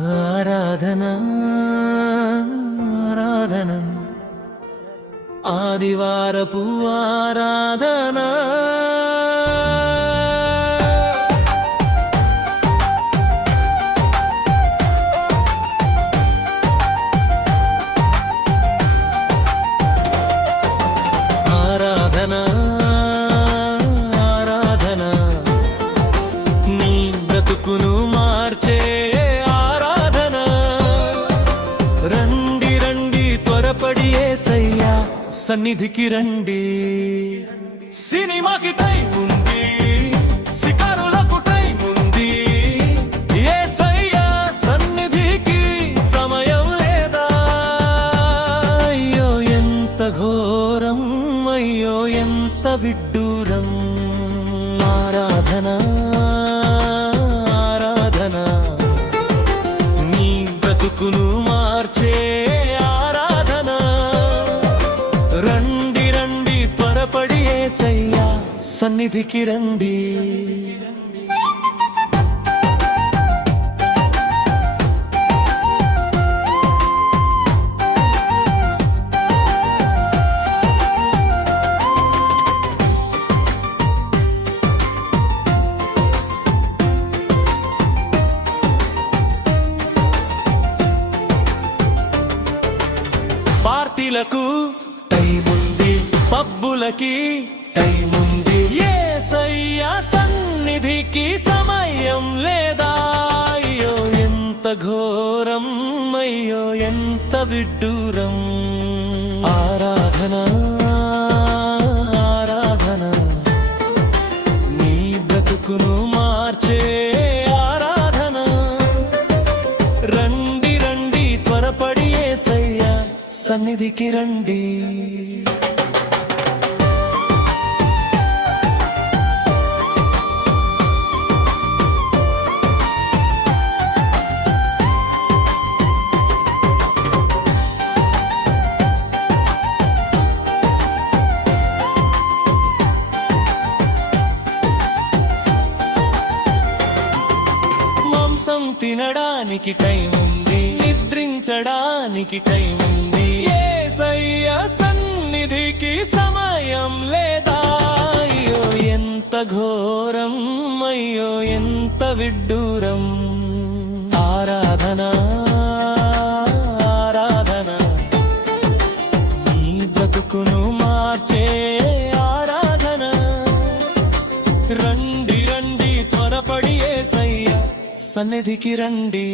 ఆరాధన ఆరాధన ఆదివారపు ఆరాధన ఆరాధన ఆరాధన నీ బ్రతుకును మార్చే ఆరాధన రండి రండి త్వరపడి యేసయ్యా సన్నిధికి రండి. సినిమాకి టైం ఉంది, షికారులకు టైం ఉంది, యేసయ్యా సన్నిధికి సమయం లేదా? అయ్యో ఎంత ఘోరం, అయ్యో ఎంత విడ్డూరం. ఆరాధన ఆరాధన నీ బ్రతుకును మార్చే ఆరాధన రండి రండి త్వరపడి యేసయ్యా సన్నిధికి రండి. పార్టీలకు టైం ఉంది, పబ్బులకి టైం ఉంది, యేసయ్యా సన్నిధికి సమయం లేదా? అయ్యో ఎంత ఘోరం, అయ్యో ఎంత విడ్డూరం. ఆరాధన ఆరాధన నీ బ్రతుకును మార్చే ఆరాధన రండి రండి త్వరపడి యేసయ్యా సన్నిధికి రండి. మాంసం తినడానికి టైం ఉంది, నిద్రించడానికి టైం ఉంది, యేసయ్యా సన్నిధికి సమయం లేదా? అయ్యో ఎంత ఘోరం, అయ్యో ఎంత విడ్డూరం. ఆరాధన ఆరాధన నీ బ్రతుకును మార్చే ఆరాధన రండి రండి త్వరపడి యేసయ్యా సన్నిధికి రండి.